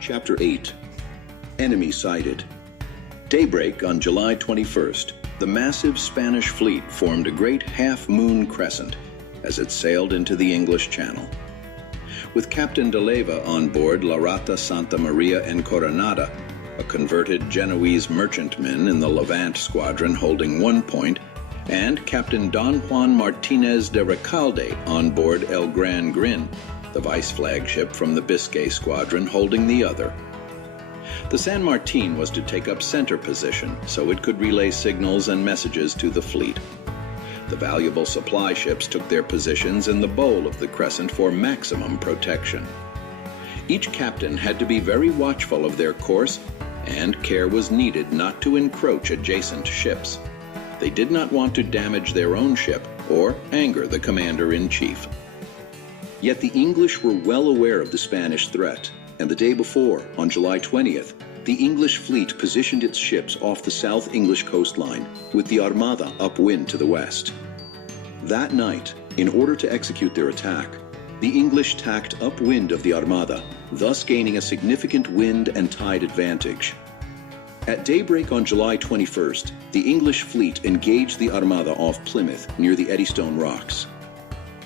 Chapter 8. Enemy Sighted. Daybreak on July 21st, the massive Spanish fleet formed a great half-moon crescent as it sailed into the English Channel. With Captain de Leyva on board La Rata Santa Maria en Coronada, a converted Genoese merchantman in the Levant squadron holding 1 point, and Captain Don Juan Martinez de Recalde on board El Gran Grin, the vice flagship from the Biscay squadron holding the other. The San Martin was to take up center position so it could relay signals and messages to the fleet. The valuable supply ships took their positions in the bowl of the crescent for maximum protection. Each captain had to be very watchful of their course, and care was needed not to encroach adjacent ships. They did not want to damage their own ship or anger the commander-in-chief. Yet the English were well aware of the Spanish threat, and the day before, on July 20th, the English fleet positioned its ships off the South English coastline, with the Armada upwind to the west. That night, in order to execute their attack, the English tacked upwind of the Armada, thus gaining a significant wind and tide advantage. At daybreak on July 21st, the English fleet engaged the Armada off Plymouth near the Eddystone Rocks.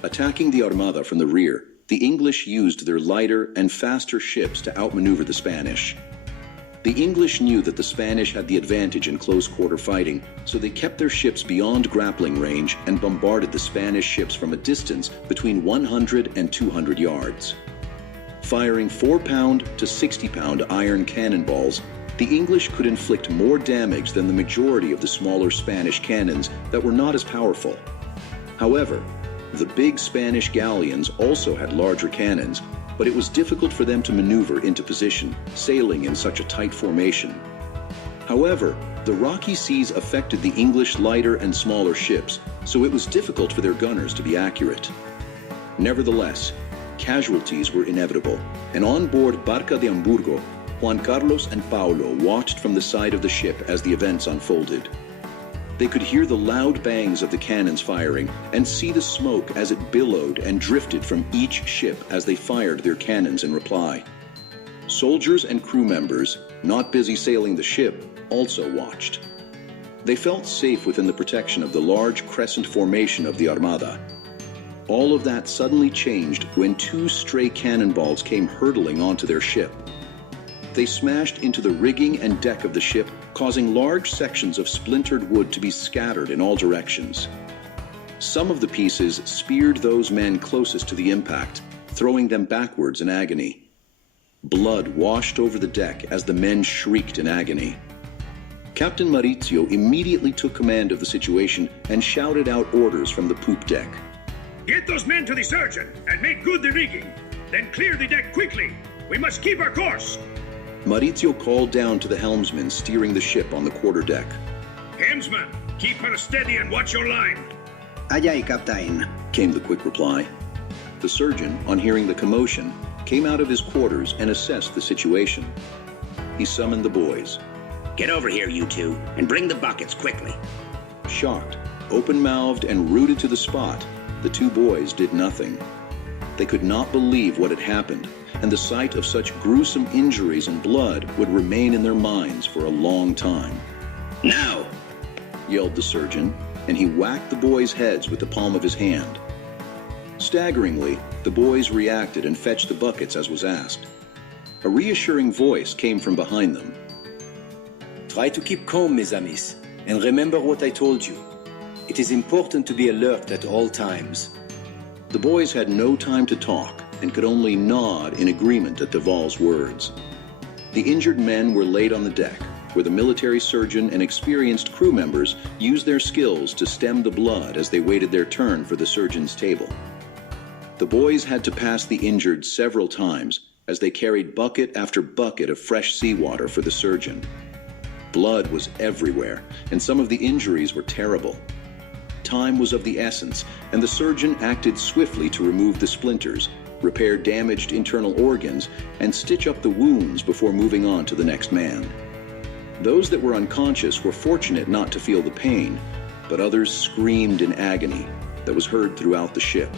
Attacking the Armada from the rear, the English used their lighter and faster ships to outmaneuver the Spanish. The English knew that the Spanish had the advantage in close-quarter fighting, so they kept their ships beyond grappling range and bombarded the Spanish ships from a distance between 100 and 200 yards. Firing 4-pound to 60-pound iron cannonballs, the English could inflict more damage than the majority of the smaller Spanish cannons that were not as powerful. However, the big Spanish galleons also had larger cannons, but it was difficult for them to maneuver into position, sailing in such a tight formation. However, the rocky seas affected the English lighter and smaller ships, so it was difficult for their gunners to be accurate. Nevertheless, casualties were inevitable, and on board Barca de Hamburgo, Juan Carlos and Paulo watched from the side of the ship as the events unfolded. They could hear the loud bangs of the cannons firing and see the smoke as it billowed and drifted from each ship as they fired their cannons in reply. Soldiers and crew members, not busy sailing the ship, also watched. They felt safe within the protection of the large crescent formation of the Armada. All of that suddenly changed when 2 stray cannonballs came hurtling onto their ship. They smashed into the rigging and deck of the ship, causing large sections of splintered wood to be scattered in all directions. Some of the pieces speared those men closest to the impact, throwing them backwards in agony. Blood washed over the deck as the men shrieked in agony. Captain Maurizio immediately took command of the situation and shouted out orders from the poop deck. Get those men to the surgeon and make good the rigging. Then clear the deck quickly. We must keep our course. Maurizio called down to the helmsman steering the ship on the quarterdeck. Helmsman, keep her steady and watch your line. Aye, aye, Captain, came the quick reply. The surgeon, on hearing the commotion, came out of his quarters and assessed the situation. He summoned the boys. Get over here, you two, and bring the buckets quickly. Shocked, open-mouthed, and rooted to the spot, the 2 boys did nothing. They could not believe what had happened, and the sight of such gruesome injuries and blood would remain in their minds for a long time. Now! Yelled the surgeon, and he whacked the boys' heads with the palm of his hand. Staggeringly, the boys reacted and fetched the buckets as was asked. A reassuring voice came from behind them. Try to keep calm, mes amis, and remember what I told you. It is important to be alert at all times. The boys had no time to talk and could only nod in agreement at Duval's words. The injured men were laid on the deck, where the military surgeon and experienced crew members used their skills to stem the blood as they waited their turn for the surgeon's table. The boys had to pass the injured several times as they carried bucket after bucket of fresh seawater for the surgeon. Blood was everywhere, and some of the injuries were terrible. Time was of the essence, and the surgeon acted swiftly to remove the splinters, repair damaged internal organs, and stitch up the wounds before moving on to the next man. Those that were unconscious were fortunate not to feel the pain, but others screamed in agony that was heard throughout the ship.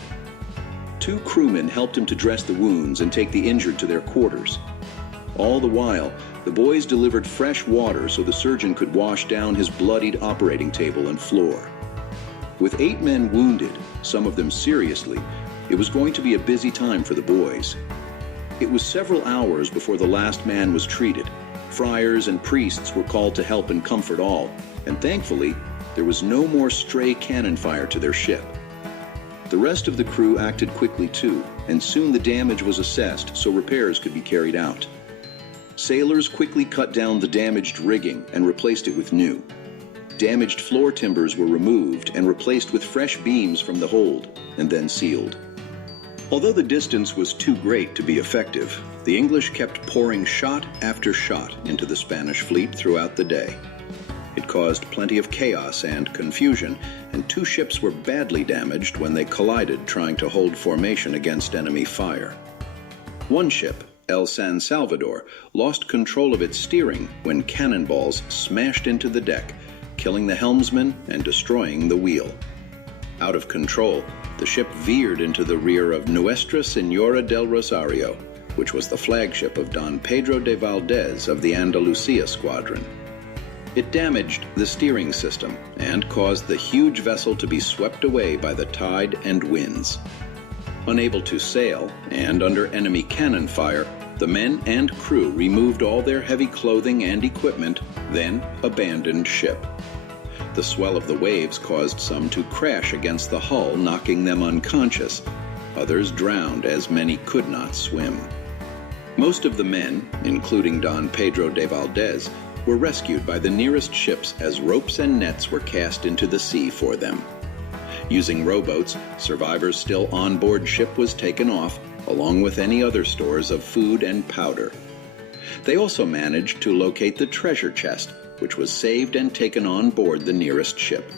2 crewmen helped him to dress the wounds and take the injured to their quarters. All the while, the boys delivered fresh water so the surgeon could wash down his bloodied operating table and floor. With 8 men wounded, some of them seriously, it was going to be a busy time for the boys. It was several hours before the last man was treated. Friars and priests were called to help and comfort all, and thankfully, there was no more stray cannon fire to their ship. The rest of the crew acted quickly too, and soon the damage was assessed so repairs could be carried out. Sailors quickly cut down the damaged rigging and replaced it with new. Damaged floor timbers were removed and replaced with fresh beams from the hold, and then sealed. Although the distance was too great to be effective, the English kept pouring shot after shot into the Spanish fleet throughout the day. It caused plenty of chaos and confusion, and 2 ships were badly damaged when they collided trying to hold formation against enemy fire. One ship, El San Salvador, lost control of its steering when cannonballs smashed into the deck, killing the helmsman and destroying the wheel. Out of control, the ship veered into the rear of Nuestra Señora del Rosario, which was the flagship of Don Pedro de Valdez of the Andalusia Squadron. It damaged the steering system and caused the huge vessel to be swept away by the tide and winds. Unable to sail, and under enemy cannon fire, the men and crew removed all their heavy clothing and equipment, then abandoned ship. The swell of the waves caused some to crash against the hull, knocking them unconscious. Others drowned, as many could not swim. Most of the men, including Don Pedro de Valdez, were rescued by the nearest ships as ropes and nets were cast into the sea for them. Using rowboats, survivors still on board ship was taken off, along with any other stores of food and powder. They also managed to locate the treasure chest, which was saved and taken on board the nearest ship.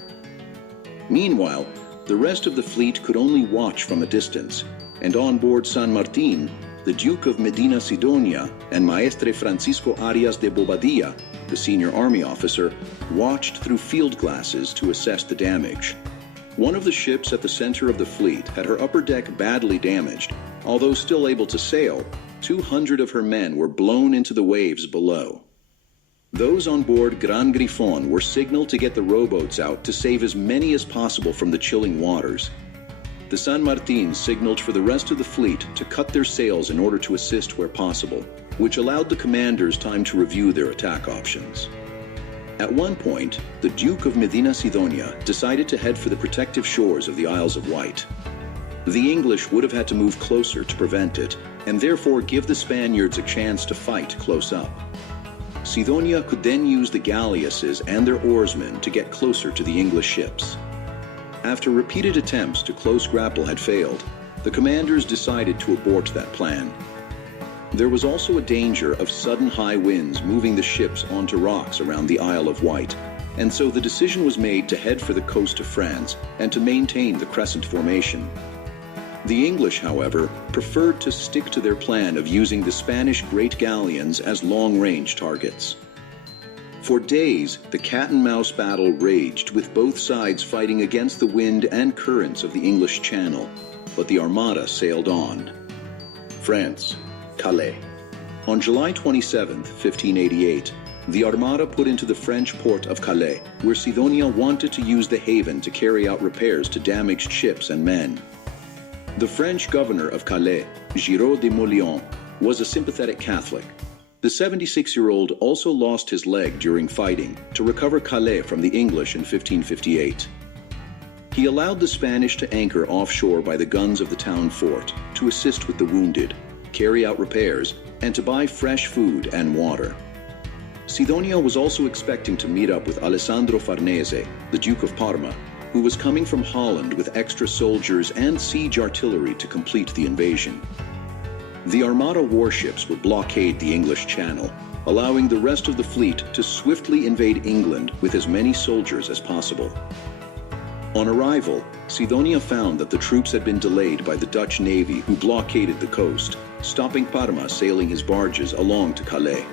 Meanwhile, the rest of the fleet could only watch from a distance, and on board San Martin, the Duke of Medina Sidonia and Maestre Francisco Arias de Bobadilla, the senior army officer, watched through field glasses to assess the damage. One of the ships at the center of the fleet had her upper deck badly damaged. Although still able to sail, 200 of her men were blown into the waves below. Those on board Gran Grifon were signaled to get the rowboats out to save as many as possible from the chilling waters. The San Martin signaled for the rest of the fleet to cut their sails in order to assist where possible, which allowed the commanders time to review their attack options. At one point, the Duke of Medina Sidonia decided to head for the protective shores of the Isles of Wight. The English would have had to move closer to prevent it, and therefore give the Spaniards a chance to fight close up. Sidonia could then use the galleasses and their oarsmen to get closer to the English ships. After repeated attempts to close grapple had failed, the commanders decided to abort that plan. There was also a danger of sudden high winds moving the ships onto rocks around the Isle of Wight, and so the decision was made to head for the coast of France and to maintain the crescent formation. The English, however, preferred to stick to their plan of using the Spanish great galleons as long-range targets. For days, the cat-and-mouse battle raged, with both sides fighting against the wind and currents of the English Channel, but the Armada sailed on. France, Calais. On July 27, 1588, the Armada put into the French port of Calais, where Sidonia wanted to use the haven to carry out repairs to damaged ships and men. The French governor of Calais, Giraud de Mauleon, was a sympathetic Catholic. The 76-year-old also lost his leg during fighting to recover Calais from the English in 1558. He allowed the Spanish to anchor offshore by the guns of the town fort to assist with the wounded, carry out repairs, and to buy fresh food and water. Sidonia was also expecting to meet up with Alessandro Farnese, the Duke of Parma, who was coming from Holland with extra soldiers and siege artillery to complete the invasion. The Armada warships would blockade the English Channel, allowing the rest of the fleet to swiftly invade England with as many soldiers as possible. On arrival, Sidonia found that the troops had been delayed by the Dutch Navy, who blockaded the coast, stopping Parma sailing his barges along to Calais.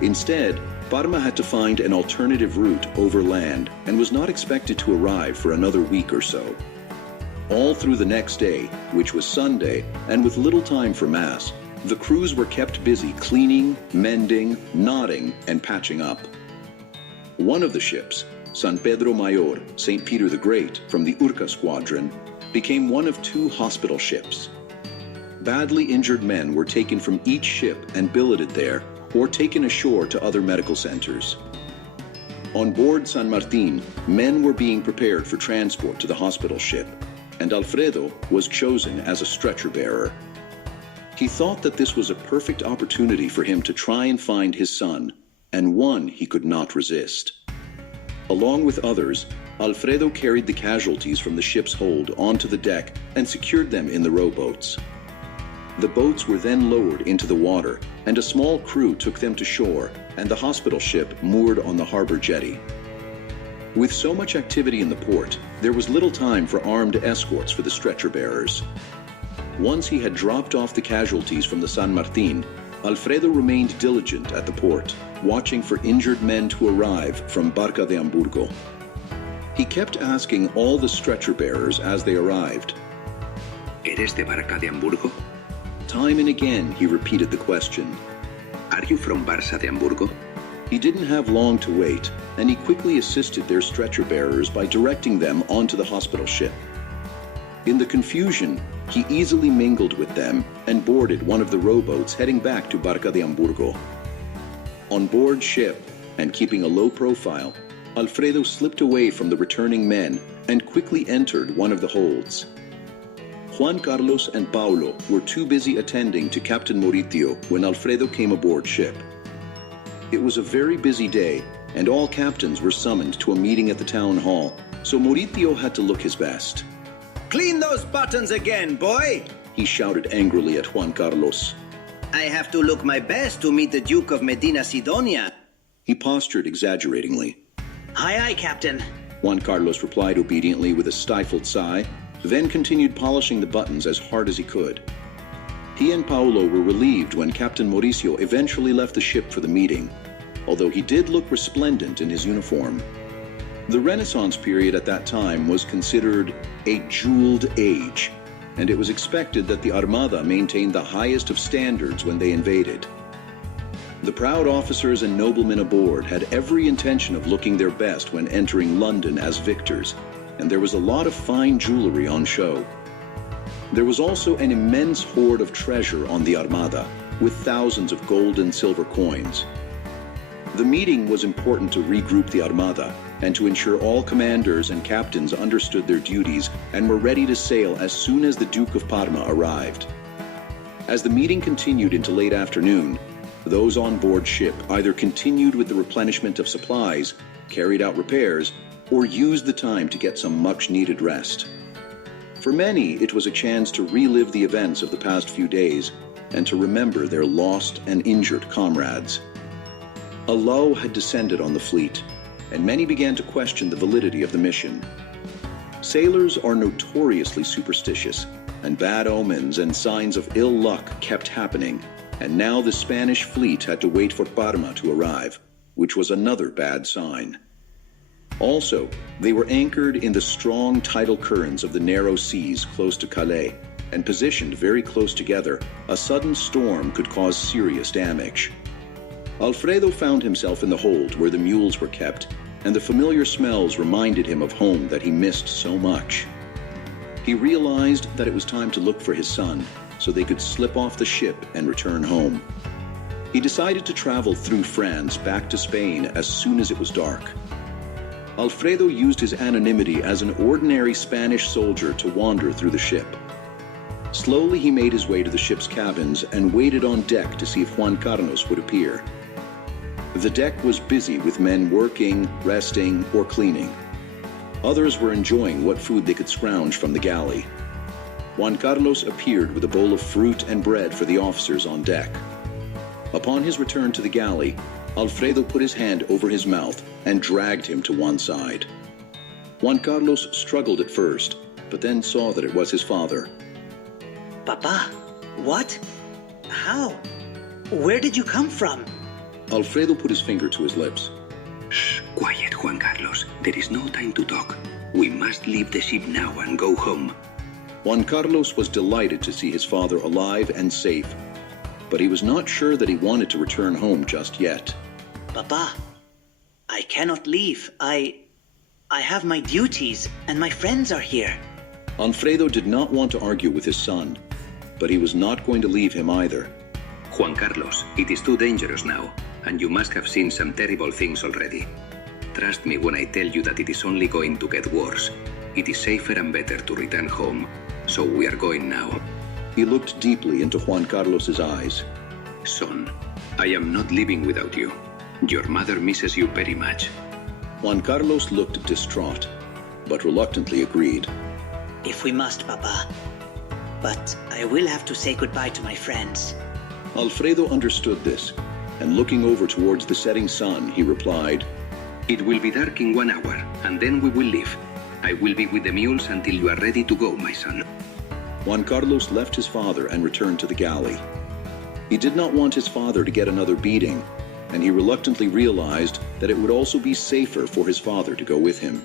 Instead, Parma had to find an alternative route over land and was not expected to arrive for another week or so. All through the next day, which was Sunday, and with little time for Mass, The crews were kept busy cleaning, mending, knotting, and patching up. One of the ships, San Pedro Mayor, St. Peter the Great, from the Urca squadron, became one of 2 hospital ships. Badly injured men were taken from each ship and billeted there, or taken ashore to other medical centers. On board San Martin, men were being prepared for transport to the hospital ship, and Alfredo was chosen as a stretcher bearer. He thought that this was a perfect opportunity for him to try and find his son, and one he could not resist. Along with others, Alfredo carried the casualties from the ship's hold onto the deck and secured them in the rowboats. The boats were then lowered into the water, and a small crew took them to shore, and the hospital ship moored on the harbor jetty. With so much activity in the port, there was little time for armed escorts for the stretcher bearers. Once he had dropped off the casualties from the San Martin, Alfredo remained diligent at the port, watching for injured men to arrive from Barca de Hamburgo. He kept asking all the stretcher bearers as they arrived. ¿Eres de Barca de Hamburgo? Time and again, he repeated the question. Are you from Barca de Hamburgo? He didn't have long to wait, and he quickly assisted their stretcher bearers by directing them onto the hospital ship. In the confusion, he easily mingled with them and boarded one of the rowboats heading back to Barca de Hamburgo. On board ship, and keeping a low profile, Alfredo slipped away from the returning men and quickly entered one of the holds. Juan Carlos and Paulo were too busy attending to Captain Maurizio when Alfredo came aboard ship. It was a very busy day, and all captains were summoned to a meeting at the town hall, so Maurizio had to look his best. Clean those buttons again, boy! He shouted angrily at Juan Carlos. I have to look my best to meet the Duke of Medina Sidonia. He postured exaggeratingly. Aye, aye, Captain. Juan Carlos replied obediently with a stifled sigh, then continued polishing the buttons as hard as he could. He and Paolo were relieved when Captain Mauricio eventually left the ship for the meeting, although he did look resplendent in his uniform. The Renaissance period at that time was considered a jeweled age, and it was expected that the Armada maintained the highest of standards when they invaded. The proud officers and noblemen aboard had every intention of looking their best when entering London as victors, and there was a lot of fine jewelry on show. There was also an immense hoard of treasure on the Armada, with thousands of gold and silver coins. The meeting was important to regroup the Armada and to ensure all commanders and captains understood their duties and were ready to sail as soon as the Duke of Parma arrived. As the meeting continued into late afternoon, those on board ship either continued with the replenishment of supplies, carried out repairs, or used the time to get some much-needed rest. For many, it was a chance to relive the events of the past few days and to remember their lost and injured comrades. A lull had descended on the fleet, and many began to question the validity of the mission. Sailors are notoriously superstitious, and bad omens and signs of ill luck kept happening, and now the Spanish fleet had to wait for Parma to arrive, which was another bad sign. Also, they were anchored in the strong tidal currents of the narrow seas close to Calais, and positioned very close together. A sudden storm could cause serious damage. Alfredo found himself in the hold where the mules were kept, and the familiar smells reminded him of home that he missed so much. He realized that it was time to look for his son, so they could slip off the ship and return home. He decided to travel through France back to Spain as soon as it was dark. Alfredo used his anonymity as an ordinary Spanish soldier to wander through the ship. Slowly he made his way to the ship's cabins and waited on deck to see if Juan Carlos would appear. The deck was busy with men working, resting, or cleaning. Others were enjoying what food they could scrounge from the galley. Juan Carlos appeared with a bowl of fruit and bread for the officers on deck. Upon his return to the galley, Alfredo put his hand over his mouth and dragged him to one side. Juan Carlos struggled at first, but then saw that it was his father. Papa, what? How? Where did you come from? Alfredo put his finger to his lips. Shh, quiet, Juan Carlos. There is no time to talk. We must leave the ship now and go home. Juan Carlos was delighted to see his father alive and safe. but he was not sure that he wanted to return home just yet. Papa, I cannot leave. I have my duties, and my friends are here. Alfredo did not want to argue with his son, but he was not going to leave him either. Juan Carlos, it is too dangerous now, and you must have seen some terrible things already. Trust me when I tell you that it is only going to get worse. It is safer and better to return home, so we are going now. He looked deeply into Juan Carlos's eyes. Son, I am not living without you. Your mother misses you very much. Juan Carlos looked distraught, but reluctantly agreed. If we must, Papa. But I will have to say goodbye to my friends. Alfredo understood this, and looking over towards the setting sun, he replied, It will be dark in 1 hour, and then we will leave. I will be with the mules until you are ready to go, my son. Juan Carlos left his father and returned to the galley. He did not want his father to get another beating, and he reluctantly realized that it would also be safer for his father to go with him.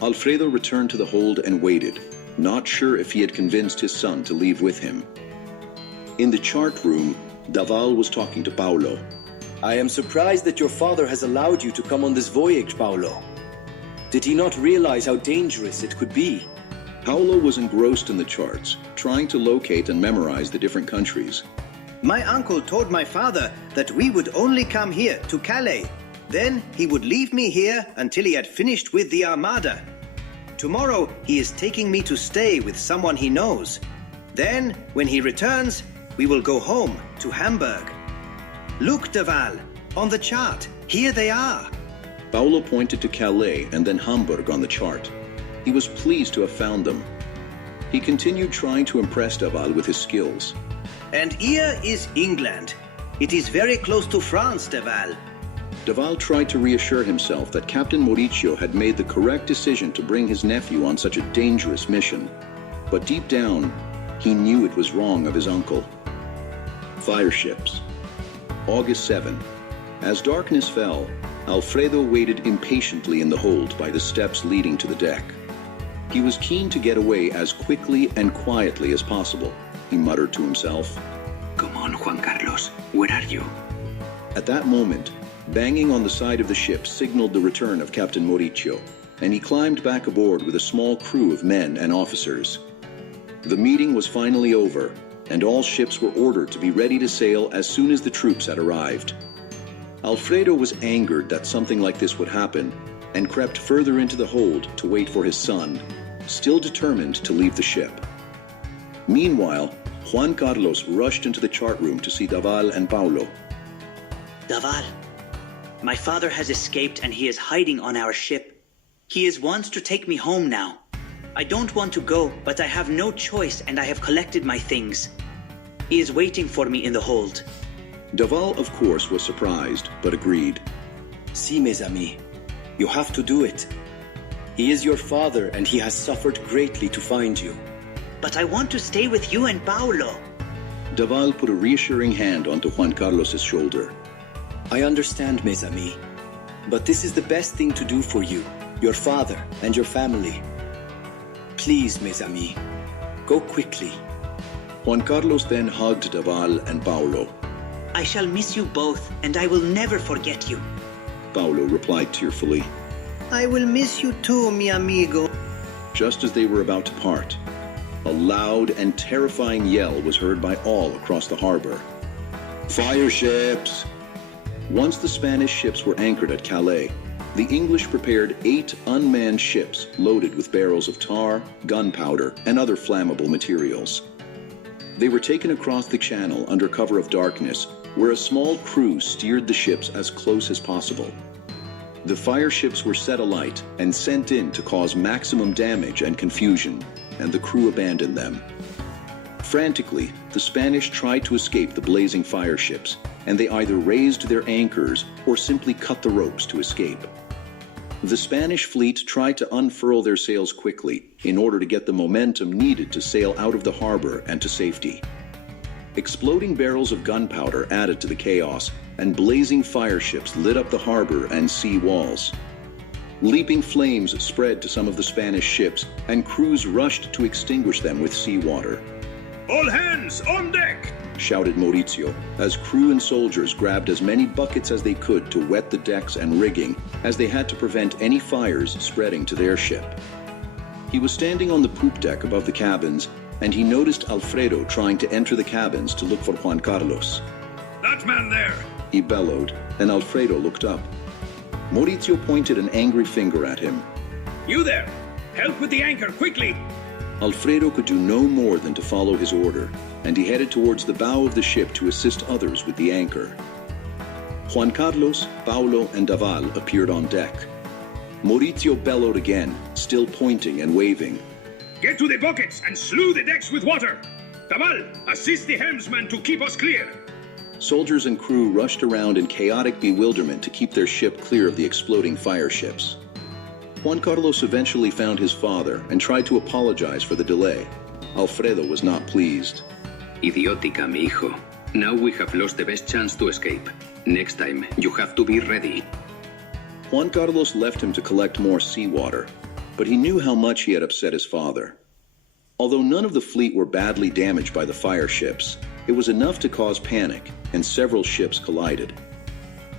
Alfredo returned to the hold and waited, not sure if he had convinced his son to leave with him. In the chart room, Daval was talking to Paulo. I am surprised that your father has allowed you to come on this voyage, Paulo. Did he not realize how dangerous it could be? Paulo was engrossed in the charts, trying to locate and memorize the different countries. My uncle told my father that we would only come here to Calais. Then he would leave me here until he had finished with the Armada. Tomorrow he is taking me to stay with someone he knows. Then, when he returns, we will go home to Hamburg. Look, Daval, on the chart. Here they are. Paulo pointed to Calais and then Hamburg on the chart. He was pleased to have found them. He continued trying to impress Daval with his skills. And here is England. It is very close to France, Daval. Daval tried to reassure himself that Captain Mauricio had made the correct decision to bring his nephew on such a dangerous mission. But deep down, he knew it was wrong of his uncle. Fire ships. August 7. As darkness fell, Alfredo waited impatiently in the hold by the steps leading to the deck. He was keen to get away as quickly and quietly as possible, he muttered to himself. Come on, Juan Carlos, where are you? At that moment, banging on the side of the ship signaled the return of Captain Mauricio, and he climbed back aboard with a small crew of men and officers. The meeting was finally over, and all ships were ordered to be ready to sail as soon as the troops had arrived. Alfredo was angered that something like this would happen, and crept further into the hold to wait for his son, still determined to leave the ship. Meanwhile, Juan Carlos rushed into the chart room to see Daval and Paulo. Daval, my father has escaped and he is hiding on our ship. He wants to take me home now. I don't want to go, but I have no choice and I have collected my things. He is waiting for me in the hold. Daval, of course, was surprised, but agreed. Si, mes amis, you have to do it. He is your father and he has suffered greatly to find you. But I want to stay with you and Paulo. Daval put a reassuring hand onto Juan Carlos's shoulder. I understand, mes amis, but this is the best thing to do for you, your father, and your family. Please, mes amis, go quickly. Juan Carlos then hugged Daval and Paulo. I shall miss you both, and I will never forget you. Paulo replied tearfully. I will miss you too, mi amigo. Just as they were about to part, a loud and terrifying yell was heard by all across the harbor. Fire ships! Once the Spanish ships were anchored at Calais, the English prepared 8 unmanned ships loaded with barrels of tar, gunpowder, and other flammable materials. They were taken across the channel under cover of darkness, where a small crew steered the ships as close as possible. The fire ships were set alight and sent in to cause maximum damage and confusion, and the crew abandoned them. Frantically, the Spanish tried to escape the blazing fire ships, and they either raised their anchors or simply cut the ropes to escape. The Spanish fleet tried to unfurl their sails quickly in order to get the momentum needed to sail out of the harbor and to safety. Exploding barrels of gunpowder added to the chaos, and blazing fire ships lit up the harbor and sea walls. Leaping flames spread to some of the Spanish ships, and crews rushed to extinguish them with seawater. All hands on deck! shouted Maurizio, as crew and soldiers grabbed as many buckets as they could to wet the decks and rigging, as they had to prevent any fires spreading to their ship. He was standing on the poop deck above the cabins, and he noticed Alfredo trying to enter the cabins to look for Juan Carlos. That man there! He bellowed, and Alfredo looked up. Maurizio pointed an angry finger at him. You there! Help with the anchor, quickly! Alfredo could do no more than to follow his order, and he headed towards the bow of the ship to assist others with the anchor. Juan Carlos, Paulo, and Daval appeared on deck. Maurizio bellowed again, still pointing and waving. Get to the buckets and slew the decks with water! Daval, assist the helmsman to keep us clear! Soldiers and crew rushed around in chaotic bewilderment to keep their ship clear of the exploding fire ships. Juan Carlos eventually found his father and tried to apologize for the delay. Alfredo was not pleased. Idiotica, mi hijo. Now we have lost the best chance to escape. Next time, you have to be ready. Juan Carlos left him to collect more seawater, but he knew how much he had upset his father. Although none of the fleet were badly damaged by the fire ships, it was enough to cause panic, and several ships collided.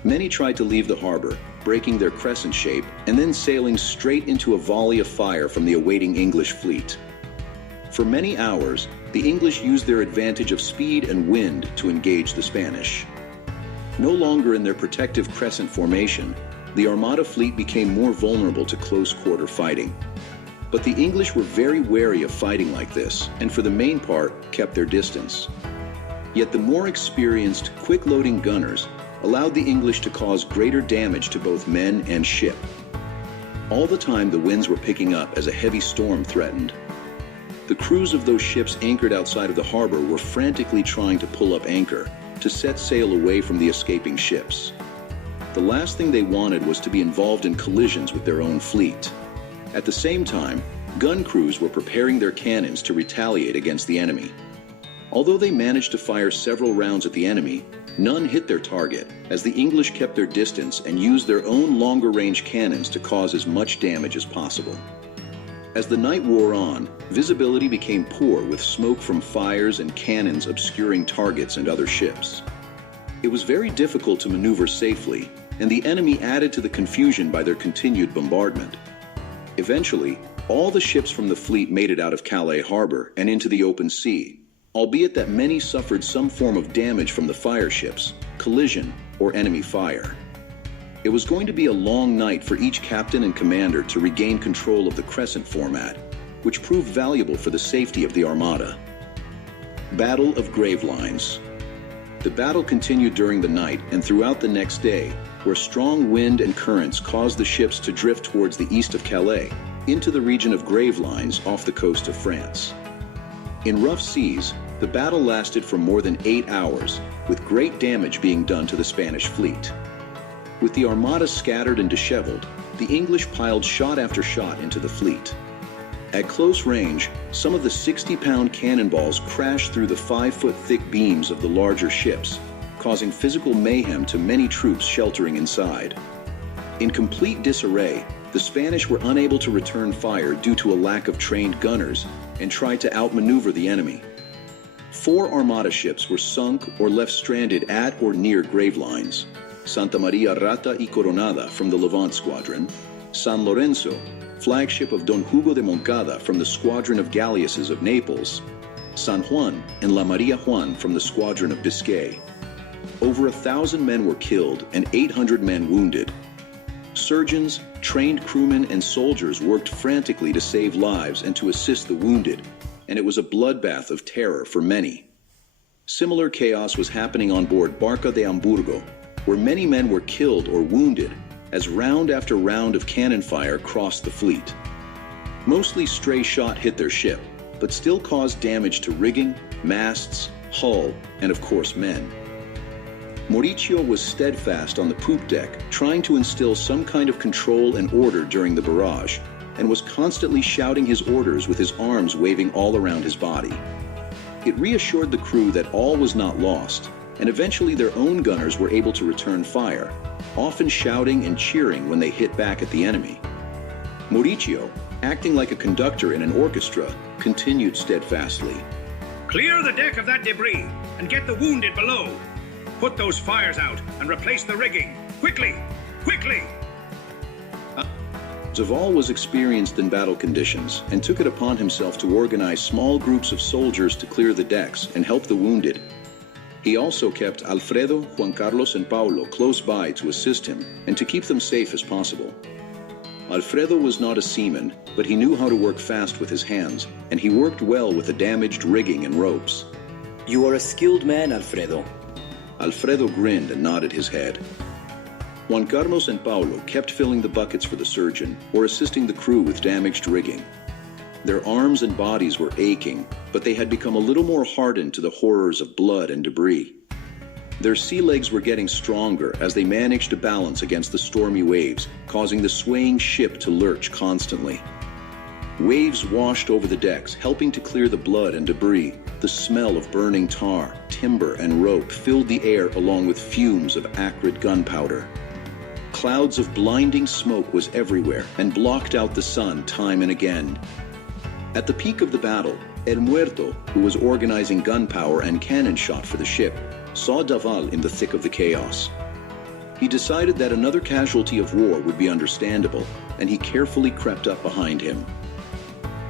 Many tried to leave the harbor, breaking their crescent shape, and then sailing straight into a volley of fire from the awaiting English fleet. For many hours, the English used their advantage of speed and wind to engage the Spanish. No longer in their protective crescent formation, the Armada fleet became more vulnerable to close-quarter fighting. But the English were very wary of fighting like this, and for the main part, kept their distance. Yet the more experienced, quick-loading gunners allowed the English to cause greater damage to both men and ship. All the time the winds were picking up as a heavy storm threatened. The crews of those ships anchored outside of the harbor were frantically trying to pull up anchor, to set sail away from the escaping ships. The last thing they wanted was to be involved in collisions with their own fleet. At the same time, gun crews were preparing their cannons to retaliate against the enemy. Although they managed to fire several rounds at the enemy, none hit their target, as the English kept their distance and used their own longer-range cannons to cause as much damage as possible. As the night wore on, visibility became poor with smoke from fires and cannons obscuring targets and other ships. It was very difficult to maneuver safely, and the enemy added to the confusion by their continued bombardment. Eventually, all the ships from the fleet made it out of Calais harbor and into the open sea, albeit that many suffered some form of damage from the fire ships, collision, or enemy fire. It was going to be a long night for each captain and commander to regain control of the crescent format, which proved valuable for the safety of the Armada. Battle of Gravelines. The battle continued during the night and throughout the next day, where strong wind and currents caused the ships to drift towards the east of Calais, into the region of Gravelines off the coast of France. In rough seas, the battle lasted for more than 8 hours, with great damage being done to the Spanish fleet. With the Armada scattered and disheveled, the English piled shot after shot into the fleet. At close range, some of the 60-pound cannonballs crashed through the 5-foot-thick beams of the larger ships, causing physical mayhem to many troops sheltering inside. In complete disarray, the Spanish were unable to return fire due to a lack of trained gunners and tried to outmaneuver the enemy. 4 Armada ships were sunk or left stranded at or near Gravelines: Santa Maria Rata y Coronada from the Levant Squadron, San Lorenzo, flagship of Don Hugo de Moncada from the Squadron of Galleasses of Naples, San Juan and La Maria Juan from the Squadron of Biscay. Over 1,000 men were killed and 800 men wounded. Surgeons, trained crewmen, and soldiers worked frantically to save lives and to assist the wounded, and it was a bloodbath of terror for many. Similar chaos was happening on board Barca de Hamburgo, where many men were killed or wounded as round after round of cannon fire crossed the fleet. Mostly stray shot hit their ship, but still caused damage to rigging, masts, hull, and of course men. Maurizio was steadfast on the poop deck, trying to instill some kind of control and order during the barrage, and was constantly shouting his orders with his arms waving all around his body. It reassured the crew that all was not lost, and eventually their own gunners were able to return fire, often shouting and cheering when they hit back at the enemy. Maurizio, acting like a conductor in an orchestra, continued steadfastly. Clear the deck of that debris. and get the wounded below. Put those fires out and replace the rigging. Quickly! Quickly! Zaval was experienced in battle conditions and took it upon himself to organize small groups of soldiers to clear the decks and help the wounded. He also kept Alfredo, Juan Carlos, and Paulo close by to assist him and to keep them safe as possible. Alfredo was not a seaman, but he knew how to work fast with his hands, and he worked well with the damaged rigging and ropes. You are a skilled man, Alfredo. Alfredo grinned and nodded his head. Juan Carlos and Paulo kept filling the buckets for the surgeon or assisting the crew with damaged rigging. Their arms and bodies were aching, but they had become a little more hardened to the horrors of blood and debris. Their sea legs were getting stronger as they managed to balance against the stormy waves, causing the swaying ship to lurch constantly. Waves washed over the decks, helping to clear the blood and debris. The smell of burning tar, timber, and rope filled the air along with fumes of acrid gunpowder. Clouds of blinding smoke was everywhere and blocked out the sun time and again. At the peak of the battle, El Muerto, who was organizing gunpowder and cannon shot for the ship, saw Daval in the thick of the chaos. He decided that another casualty of war would be understandable, and he carefully crept up behind him.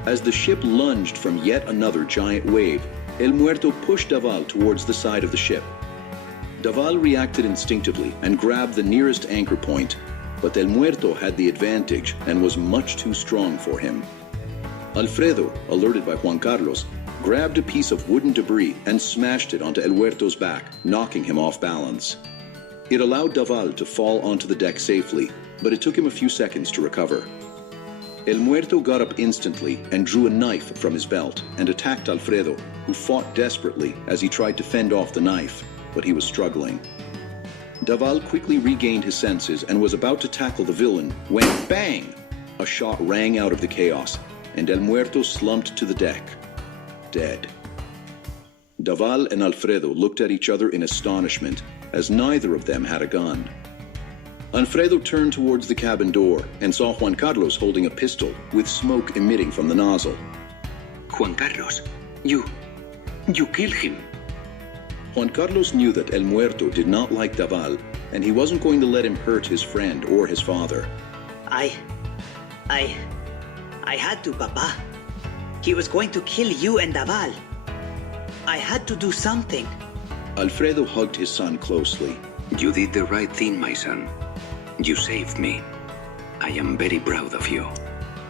As the ship lunged from yet another giant wave, El Muerto pushed Daval towards the side of the ship. Daval reacted instinctively and grabbed the nearest anchor point, but El Muerto had the advantage and was much too strong for him. Alfredo, alerted by Juan Carlos, grabbed a piece of wooden debris and smashed it onto El Muerto's back, knocking him off balance. It allowed Daval to fall onto the deck safely, but it took him a few seconds to recover. El Muerto got up instantly and drew a knife from his belt and attacked Alfredo, who fought desperately as he tried to fend off the knife, but he was struggling. Daval quickly regained his senses and was about to tackle the villain when, bang! A shot rang out of the chaos, and El Muerto slumped to the deck, dead. Daval and Alfredo looked at each other in astonishment, as neither of them had a gun. Alfredo turned towards the cabin door and saw Juan Carlos holding a pistol with smoke emitting from the nozzle. Juan Carlos, you killed him. Juan Carlos knew that El Muerto did not like Daval, and he wasn't going to let him hurt his friend or his father. I had to, Papa. He was going to kill you and Daval. I had to do something. Alfredo hugged his son closely. You did the right thing, my son. You saved me. I am very proud of you.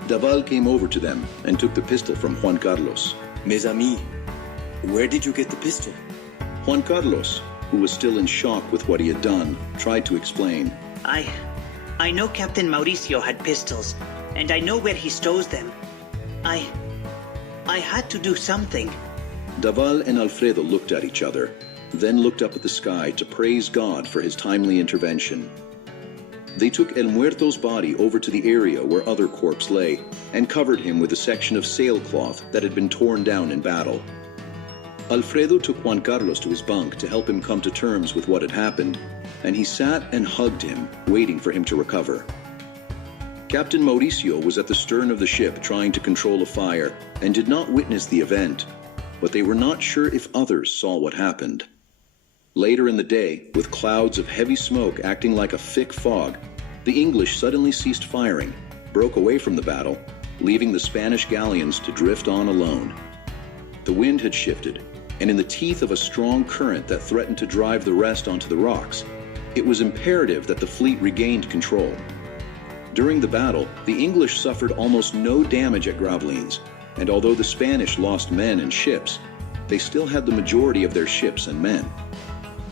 Daval came over to them and took the pistol from Juan Carlos. Mes amis, where did you get the pistol? Juan Carlos, who was still in shock with what he had done, tried to explain. I know Captain Mauricio had pistols, and I know where he stores them. I had to do something. Daval and Alfredo looked at each other, then looked up at the sky to praise God for his timely intervention. They took El Muerto's body over to the area where other corpses lay and covered him with a section of sailcloth that had been torn down in battle. Alfredo took Juan Carlos to his bunk to help him come to terms with what had happened, and he sat and hugged him, waiting for him to recover. Captain Mauricio was at the stern of the ship trying to control a fire and did not witness the event, but they were not sure if others saw what happened. Later in the day, with clouds of heavy smoke acting like a thick fog, the English suddenly ceased firing, broke away from the battle, leaving the Spanish galleons to drift on alone. The wind had shifted, and in the teeth of a strong current that threatened to drive the rest onto the rocks, it was imperative that the fleet regained control. During the battle, the English suffered almost no damage at Gravelines, and although the Spanish lost men and ships, they still had the majority of their ships and men.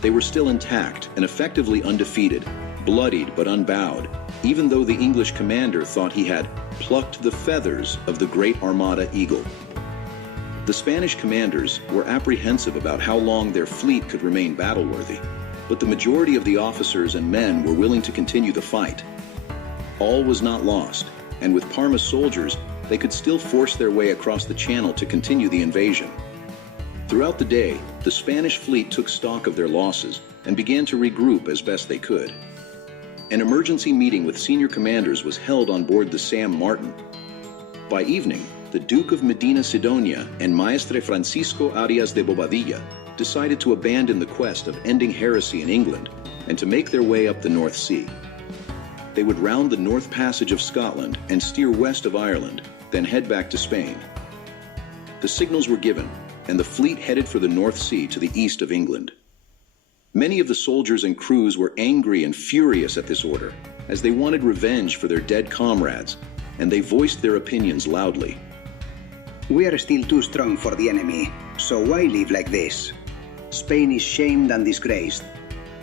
They were still intact and effectively undefeated, bloodied but unbowed, even though the English commander thought he had plucked the feathers of the great Armada eagle. The Spanish commanders were apprehensive about how long their fleet could remain battle-worthy, but the majority of the officers and men were willing to continue the fight. All was not lost, and with Parma's soldiers, they could still force their way across the channel to continue the invasion. Throughout the day, the Spanish fleet took stock of their losses and began to regroup as best they could. An emergency meeting with senior commanders was held on board the Sam Martin. By evening, the Duke of Medina Sidonia and Maestre Francisco Arias de Bobadilla decided to abandon the quest of ending heresy in England and to make their way up the North Sea. They would round the North Passage of Scotland and steer west of Ireland, then head back to Spain. The signals were given, and the fleet headed for the North Sea to the east of England. Many of the soldiers and crews were angry and furious at this order, as they wanted revenge for their dead comrades, and they voiced their opinions loudly. We are still too strong for the enemy, so why live like this? Spain is shamed and disgraced.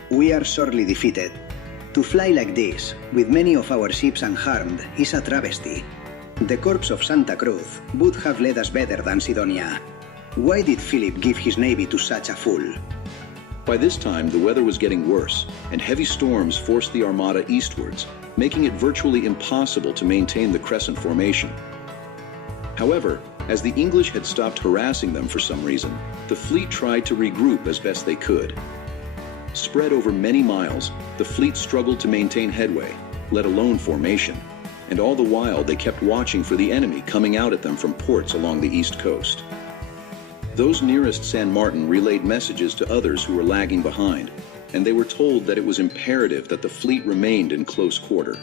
We are sorely defeated. To fly like this, with many of our ships unharmed, is a travesty. The corpse of Santa Cruz would have led us better than Sidonia. Why did Philip give his navy to such a fool? By this time, the weather was getting worse, and heavy storms forced the Armada eastwards, making it virtually impossible to maintain the crescent formation. However, as the English had stopped harassing them for some reason, the fleet tried to regroup as best they could. Spread over many miles, the fleet struggled to maintain headway, let alone formation, and all the while they kept watching for the enemy coming out at them from ports along the east coast. Those nearest San Martin relayed messages to others who were lagging behind, and they were told that it was imperative that the fleet remained in close quarter.